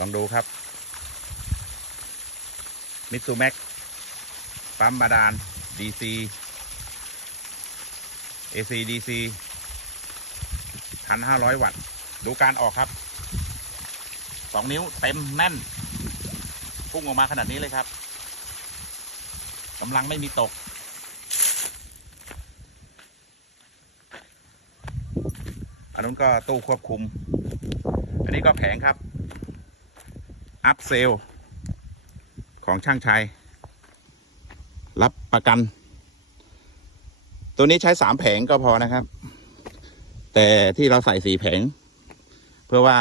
ลองดูครับมิตซูแม็กปั๊มบาดาล DC AC DC พันห้าร้อยวัตต์ ดูการออกครับสองนิ้วเต็มแน่น พุ่งออกมาขนาดนี้เลยครับกำลังไม่มีตก อันนู้นก็ตู้ควบคุม อันนี้ก็แผงครับ อัพเซลของช่างชัย รับประกัน ตัวนี้ใช้สามแผงก็พอนะครับ แต่ที่เราใส่สี่แผง เพื่อว่า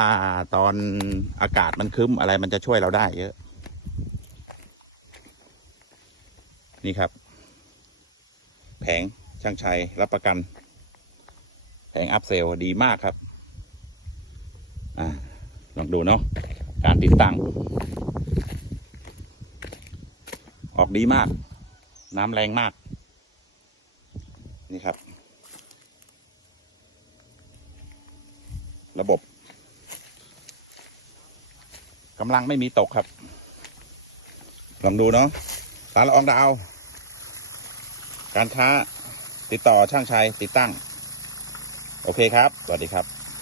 ตอนอากาศมันครึ้มอะไรมันจะช่วยเราได้เยอะ นี่ครับ แผงช่างชัยรับประกัน แผงอัพเซลดีมากครับอ่าลองดูเนาะ การติดตั้ง ออกดีมาก น้ำแรงมาก นี่ครับ ระบบกำลังไม่มีตกครับ ลองดูเนาะสารละอองดาว การค้าติดต่อช่างชัยติดตั้ง โอเคครับ สวัสดีครับ